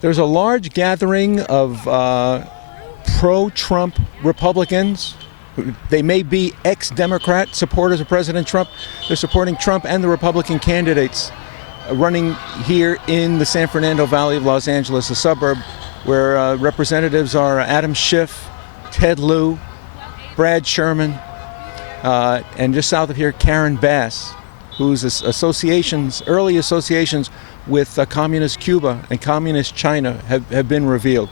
There's a large gathering of pro-Trump Republicans. They may be ex-Democrat supporters of President Trump. They're supporting Trump and the Republican candidates running here in the San Fernando Valley of Los Angeles, a suburb where representatives are Adam Schiff, Ted Lieu, Brad Sherman, and just south of here, Karen Bass, whose early associations with Communist Cuba and Communist China have been revealed.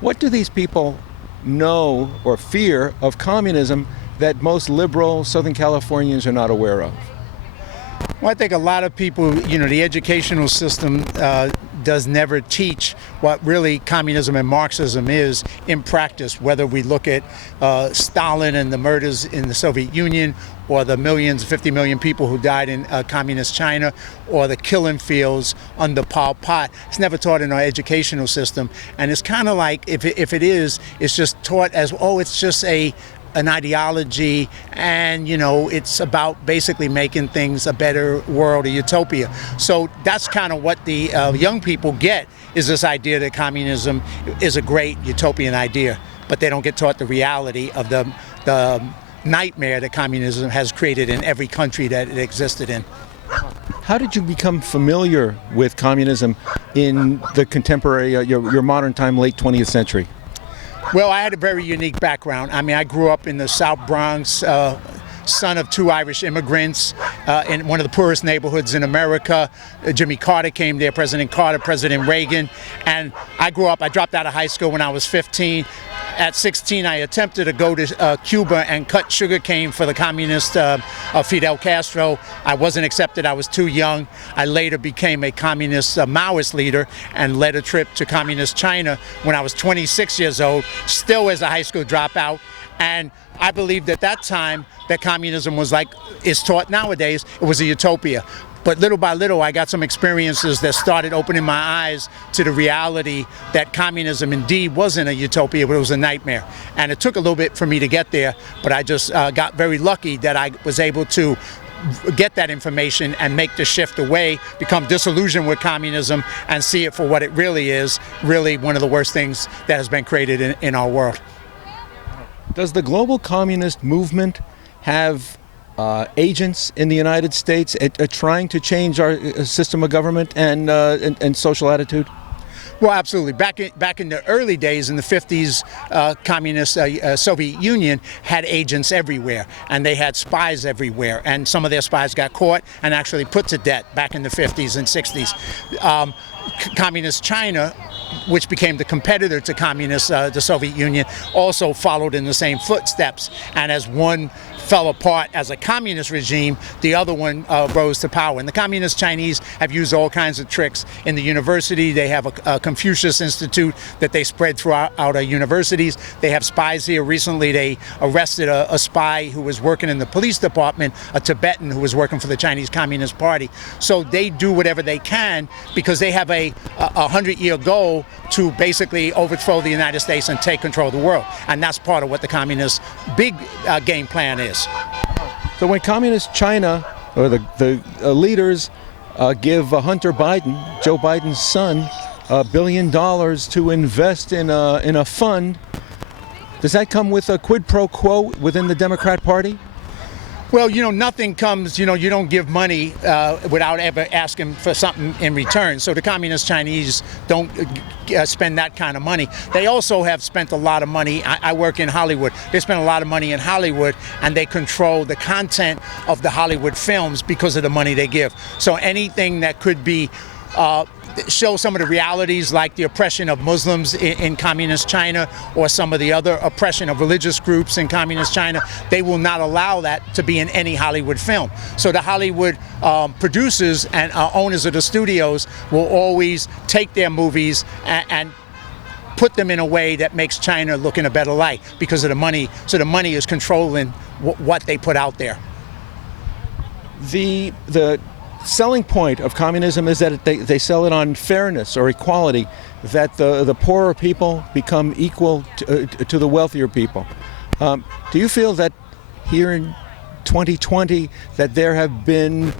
What do these people know or fear of communism that most liberal Southern Californians are not aware of? Well, I think a lot of people, the educational system does never teach what really communism and Marxism is in practice, whether we look at Stalin and the murders in the Soviet Union, or the 50 million people who died in communist China, or the killing fields under Pol Pot. It's never taught in our educational system. And it's kind of like, if it is, it's just taught as, it's just an ideology, and it's about basically making things a better world, a utopia. So that's kind of what the young people get, is this idea that communism is a great utopian idea, but they don't get taught the reality of the nightmare that communism has created in every country that it existed in. How did you become familiar with communism in the contemporary, your modern time, late 20th century? Well, I had a very unique background. I mean, I grew up in the South Bronx, son of two Irish immigrants in one of the poorest neighborhoods in America. Jimmy Carter came there, President Carter, President Reagan. And I dropped out of high school when I was 15. At 16, I attempted to go to Cuba and cut sugarcane for the communist Fidel Castro. I wasn't accepted. I was too young. I later became a communist Maoist leader and led a trip to communist China when I was 26 years old, still as a high school dropout. And I believed at that time that communism was like it's taught nowadays. It was a utopia. But little by little, I got some experiences that started opening my eyes to the reality that communism indeed wasn't a utopia, but it was a nightmare. And it took a little bit for me to get there, but I just got very lucky that I was able to get that information and make the shift away, become disillusioned with communism, and see it for what it really is, really one of the worst things that has been created in our world. Does the global communist movement have agents in the United States trying to change our system of government and social attitude? Well, absolutely. Back in the early days, in the 50s, communist Soviet Union had agents everywhere, and they had spies everywhere, and some of their spies got caught and actually put to death back in the 50s and 60s. Communist China, which became the competitor to the Soviet Union, also followed in the same footsteps. And as one fell apart as a communist regime, the other one rose to power. And the communist Chinese have used all kinds of tricks. In the university, they have a Confucius Institute that they spread throughout our universities. They have spies here. Recently, they arrested a spy who was working in the police department, a Tibetan who was working for the Chinese Communist Party. So they do whatever they can because they have a 100-year goal to basically overthrow the United States and take control of the world. And that's part of what the communist big game plan is. So when communist China, or the leaders, give Hunter Biden, Joe Biden's son, $1 billion to invest in a fund, does that come with a quid pro quo within the Democrat Party? Well, nothing comes, you don't give money without ever asking for something in return. So the communist Chinese don't spend that kind of money. They also have spent a lot of money. I work in Hollywood. They spend a lot of money in Hollywood, and they control the content of the Hollywood films because of the money they give. So anything that could be show some of the realities, like the oppression of Muslims in communist China, or some of the other oppression of religious groups in communist China, they will not allow that to be in any Hollywood film. So the Hollywood producers and owners of the studios will always take their movies and put them in a way that makes China look in a better light because of the money. So the money is controlling what they put out there. The selling point of communism is that they sell it on fairness or equality, that the poorer people become equal to the wealthier people. Do you feel that here in 2020 that there have been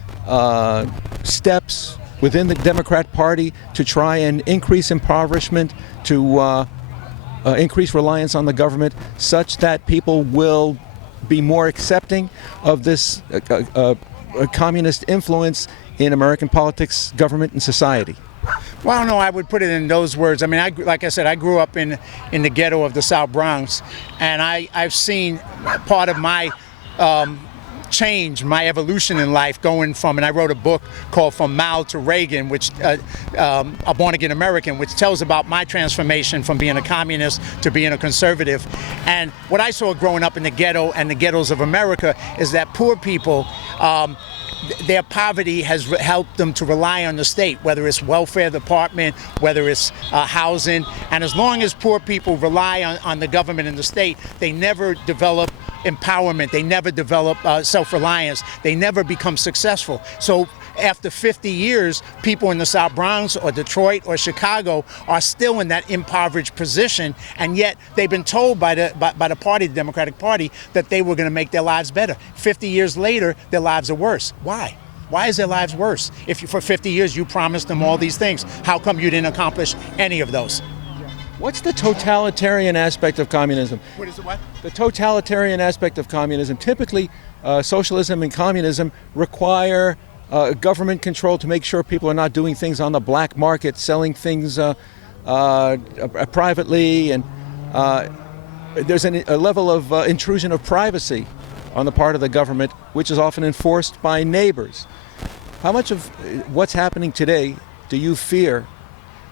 steps within the Democrat Party to try and increase impoverishment, to increase reliance on the government, such that people will be more accepting of this communist influence in American politics, government, and society? Well, no, I would put it in those words. I mean, like I said, I grew up in the ghetto of the South Bronx, and I've seen part of my change, my evolution in life, going from, and I wrote a book called From Mao to Reagan, which a born-again American, which tells about my transformation from being a communist to being a conservative. And what I saw growing up in the ghetto and the ghettos of America is that poor people, their poverty has helped them to rely on the state, whether it's welfare department, whether it's housing. And as long as poor people rely on the government and the state, they never develop empowerment, they never develop self-reliance, they never become successful. So after 50 years, people in the South Bronx or Detroit or Chicago are still in that impoverished position, and yet they've been told by the party, the Democratic Party, that they were going to make their lives better. 50 years later, their lives are worse. Why? Why is their lives worse? If for 50 years you promised them all these things, how come you didn't accomplish any of those? What's the totalitarian aspect of communism? What is the what? The totalitarian aspect of communism. Typically, socialism and communism require government control to make sure people are not doing things on the black market, selling things privately, and there's a level of intrusion of privacy on the part of the government, which is often enforced by neighbors. How much of what's happening today do you fear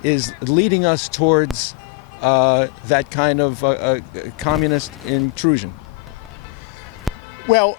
is leading us towards that kind of communist intrusion? Well,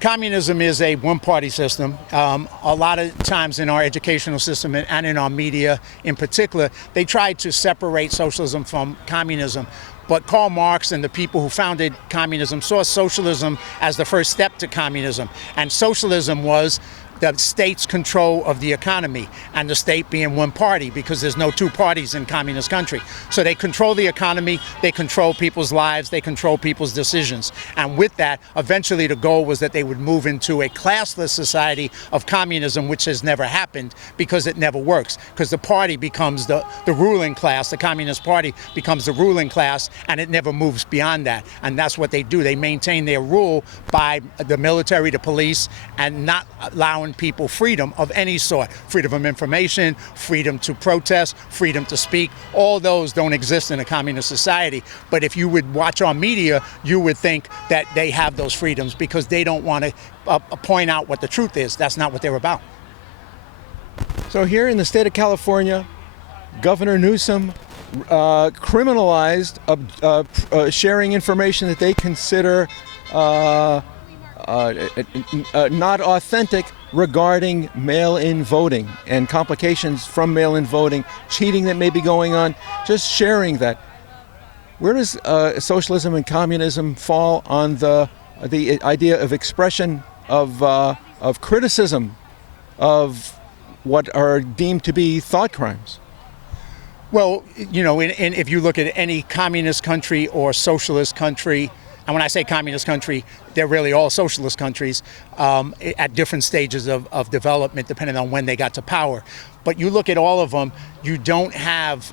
communism is a one-party system. A lot of times in our educational system and in our media in particular, they try to separate socialism from communism. But Karl Marx and the people who founded communism saw socialism as the first step to communism. And socialism was the state's control of the economy, and the state being one party, because there's no two parties in communist country. So they control the economy, they control people's lives, they control people's decisions. And with that, eventually the goal was that they would move into a classless society of communism, which has never happened because it never works. Because the party becomes the ruling class, the Communist Party becomes the ruling class, and it never moves beyond that. And that's what they do. They maintain their rule by the military, the police, and not allowing people freedom of any sort. Freedom of information, freedom to protest, freedom to speak. All those don't exist in a communist society. But if you would watch our media, you would think that they have those freedoms because they don't want to point out what the truth is. That's not what they're about. So here in the state of California, Governor Newsom criminalized sharing information that they consider not authentic regarding mail-in voting and complications from mail-in voting, cheating that may be going on, just sharing that. Where does socialism and communism fall on the idea of expression of criticism of what are deemed to be thought crimes? Well, if you look at any communist country or socialist country, and when I say communist country, they're really all socialist countries at different stages of development, depending on when they got to power. But you look at all of them, you don't have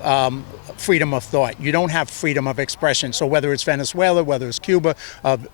freedom of thought. You don't have freedom of expression. So whether it's Venezuela, whether it's Cuba,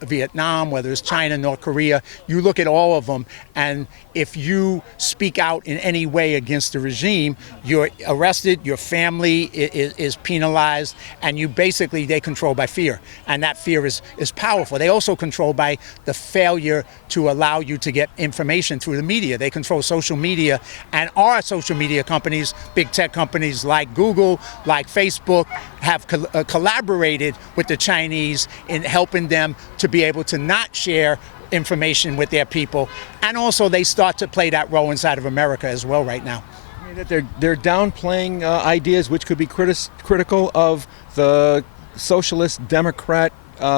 Vietnam, whether it's China, North Korea, you look at all of them, and if you speak out in any way against the regime, you're arrested, your family is penalized, and they control by fear. And that fear is powerful. They also control by the failure to allow you to get information through the media. They control social media, and our social media companies, big tech companies like Google, like Facebook, have collaborated with the Chinese in helping them to be able to not share information with their people. And also they start to play that role inside of America as well right now. I mean, that they're downplaying ideas which could be critical of the socialist Democrat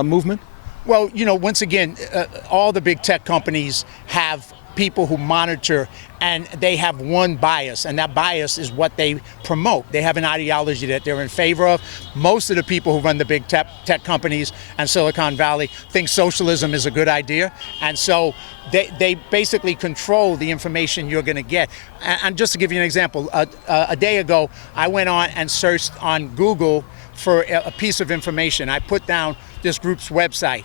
movement? Well, once again, all the big tech companies have people who monitor, and they have one bias, and that bias is what they promote. They have an ideology that they're in favor of. Most of the people who run the big tech companies and Silicon Valley think socialism is a good idea, and so they basically control the information you're going to get. And just to give you an example, a day ago, I went on and searched on Google for a piece of information. I put down this group's website.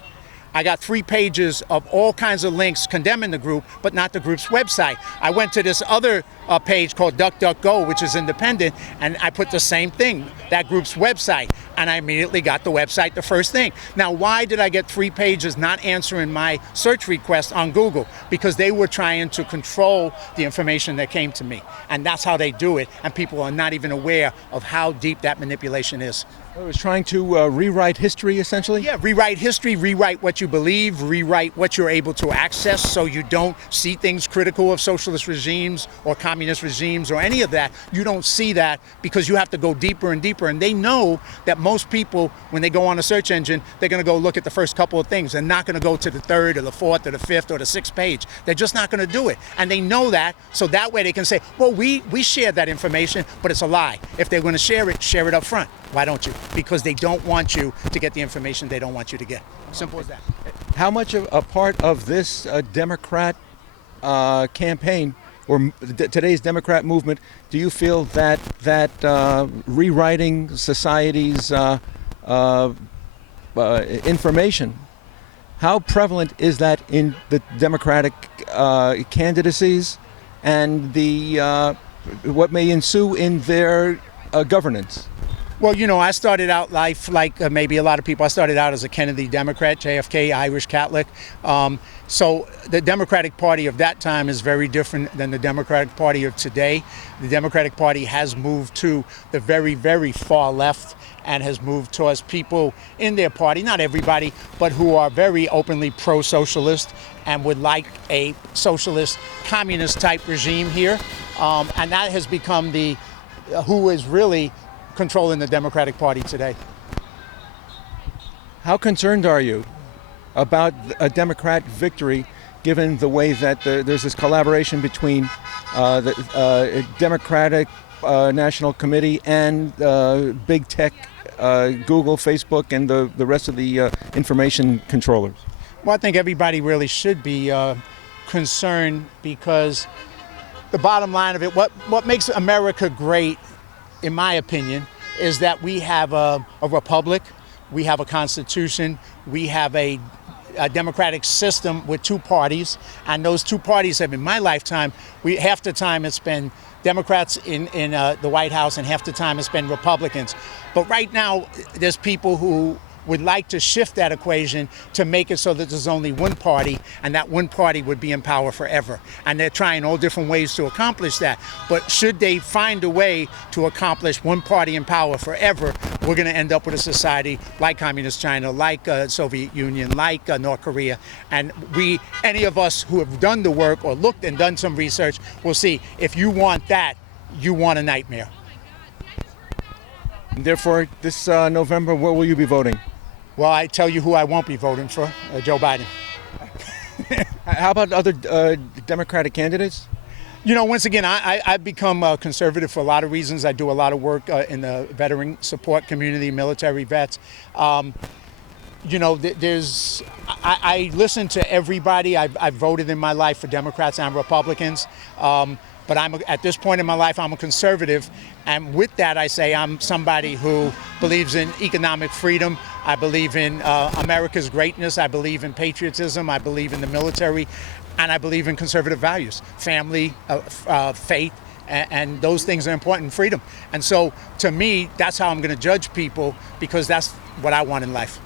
I got 3 pages of all kinds of links condemning the group, but not the group's website. I went to this other page called DuckDuckGo, which is independent, and I put the same thing, that group's website, and I immediately got the website the first thing. Now, why did I get 3 pages not answering my search request on Google? Because they were trying to control the information that came to me, and that's how they do it, and people are not even aware of how deep that manipulation is. It was trying to rewrite history, essentially? Yeah, rewrite history, rewrite what you believe, rewrite what you're able to access so you don't see things critical of socialist regimes or communist regimes or any of that. You don't see that because you have to go deeper and deeper. And they know that most people, when they go on a search engine, they're going to go look at the first couple of things. They're not going to go to the 3rd or the 4th or the 5th or the 6th page. They're just not going to do it. And they know that, so that way they can say, well, we shared that information, but it's a lie. If they're going to share it up front. Why don't you? Because they don't want you to get the information they don't want you to get. Simple as that. How much of a part of this Democrat campaign or today's Democrat movement do you feel that rewriting society's information, how prevalent is that in the Democratic candidacies and the what may ensue in their governance? Well, you know, I started out life like maybe a lot of people. I started out as a Kennedy Democrat, JFK, Irish Catholic. So the Democratic Party of that time is very different than the Democratic Party of today. The Democratic Party has moved to the very, very far left and has moved towards people in their party, not everybody, but who are very openly pro-socialist and would like a socialist, communist type regime here. And that has become the who is really controlling the Democratic Party today. How concerned are you about a Democrat victory, given the way that there's this collaboration between the Democratic National Committee and big tech, Google, Facebook, and the rest of the information controllers? Well, I think everybody really should be concerned, because the bottom line of it, what makes America great, in my opinion, is that we have a republic, we have a constitution, we have a democratic system with 2 parties, and those 2 parties have, in my lifetime, half the time it's been Democrats in the White House and half the time it's been Republicans. But right now, there's people who would like to shift that equation to make it so that there's only one party, and that one party would be in power forever. And they're trying all different ways to accomplish that. But should they find a way to accomplish one party in power forever, we're going to end up with a society like Communist China, like Soviet Union, like North Korea. And any of us who have done the work or looked and done some research will see, if you want that, you want a nightmare. Therefore, this November, where will you be voting? Well, I tell you who I won't be voting for, Joe Biden. How about other Democratic candidates? You know, once again, I've become conservative for a lot of reasons. I do a lot of work in the veteran support community, military vets. You know, I listen to everybody. I've voted in my life for Democrats and Republicans. But at this point in my life, I'm a conservative. And with that, I say I'm somebody who believes in economic freedom. I believe in America's greatness. I believe in patriotism. I believe in the military. And I believe in conservative values, family, faith, and those things are important in freedom. And so, to me, that's how I'm going to judge people, because that's what I want in life.